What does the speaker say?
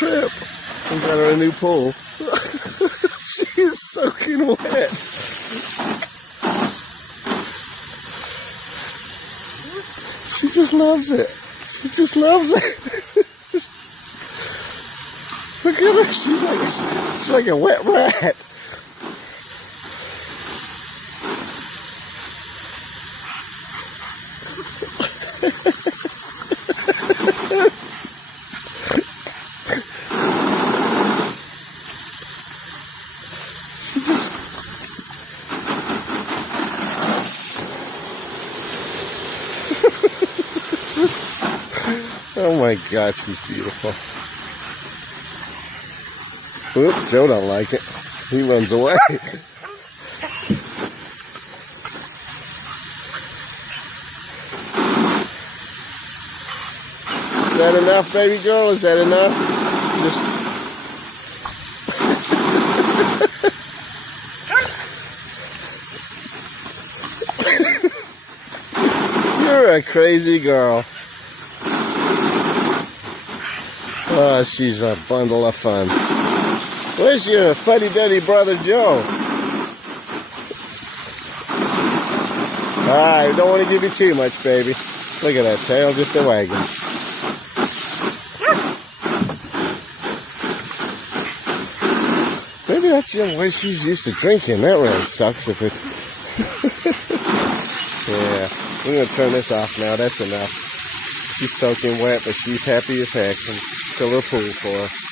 trip. We got her a new pool. She is soaking wet. She just loves it. She just loves it. Look at her. She's like a wet rat. She just... Oh my God, she's beautiful. Oop, Joe don't like it. He runs away. Is that enough, baby girl? Is that enough? Just... You're a crazy girl. Oh, she's a bundle of fun. Where's your fuddy-duddy brother Joe? Alright, don't want to give you too much, baby. Look at that tail, just a wagging. Maybe that's the way she's used to drinking. That really sucks if it... Yeah, I'm going to turn this off now. That's enough. She's soaking wet, but she's happy as heck. And fill her pool for her.